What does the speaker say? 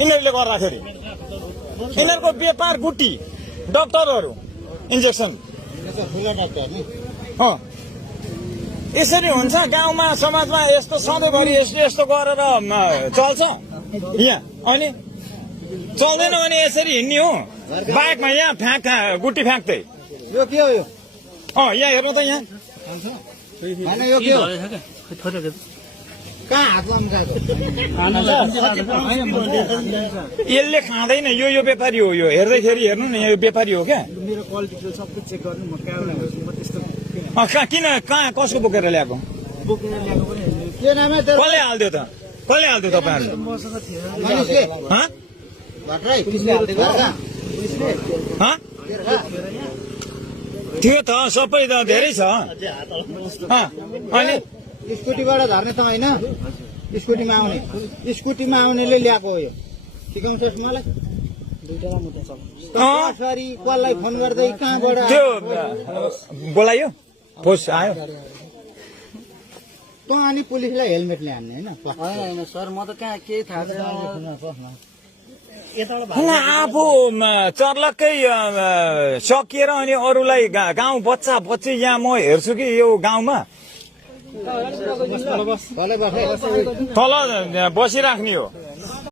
यिनीहरूले गर्दाखेरि यिनीहरूको व्यापार गुटी डाक्टरहरू इन्जेक्सन यसरी हुन्छ गाउँमा समाजमा यस्तो सधैँभरि यस्तो गरेर चल्छ यहाँ अनि चल्दैन भने यसरी हिँड्ने हो बाइकमा यहाँ गुटी फ्याँक्दै यो के हो यो यहाँ हेर्नु त यहाँ यो के हो कहाँ हात लाउनु यसले खाँदैन यो व्यापारी हो यो हेर्दैखेरि हेर्नु न यो व्यापारी हो क्या मेरो क्वालिटी सबै चेक गर्नु म त्यस्तो किन कहाँ कसको बोकेर ल्याएको बोकेर ल्याएको पनि के नाम है कसले हालिदियो तपाईँहरूले मसँग थियो हँ थियो त सबै त धेरै छ अनि स्कुटीबाट झर्ने त होइन स्कुटीमा आउनेले ल्याएको हो यो सिकाउँछस् मलाई सरी कसलाई फोन गर्दै कहाँबाट त्यो बोलायो फोर्स आयो तँ अनि पुलिसलाई हेलमेट ल्याउने होइन सर म त कहाँ केही थाहा छैन आफू चर्लक्कै सकिएर अनि अरूलाई गाउँ बच्चा बच्ची यहाँ म हेर्छु कि यो गाउँमा तल बसिराख्ने हो